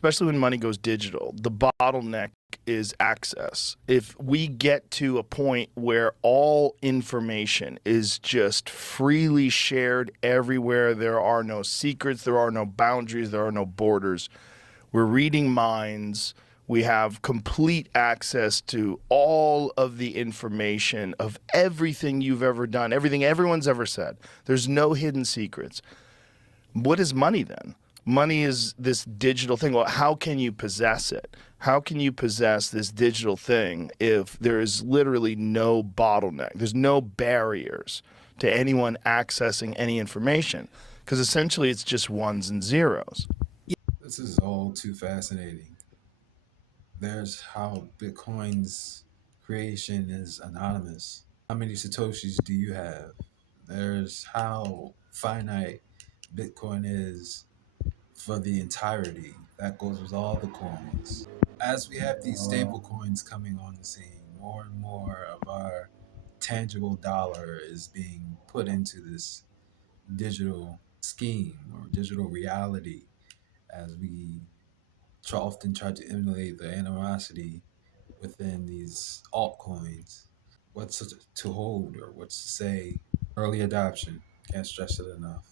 especially when money goes digital, the bottleneck is access. If we get to a point where all information is just freely shared everywhere, there are no secrets, there are no boundaries, there are no borders. We're reading minds. We have complete access to all of the information of everything you've ever done, everything everyone's ever said. There's no hidden secrets. What is money then? Money is this digital thing. Well, how can you possess it? How can you possess this digital thing if there is literally no bottleneck? There's no barriers to anyone accessing any information because essentially it's just ones and zeros. This is all too fascinating. There's how Bitcoin's creation is anonymous. How many Satoshis do you have? There's how finite Bitcoin is for the entirety. That goes with all the coins. As we have these stable coins coming on the scene, more and more of our tangible dollar is being put into this digital scheme or digital reality as we often try to emulate the animosity within these altcoins. What's to hold or what's to say? Early adoption. Can't stress it enough.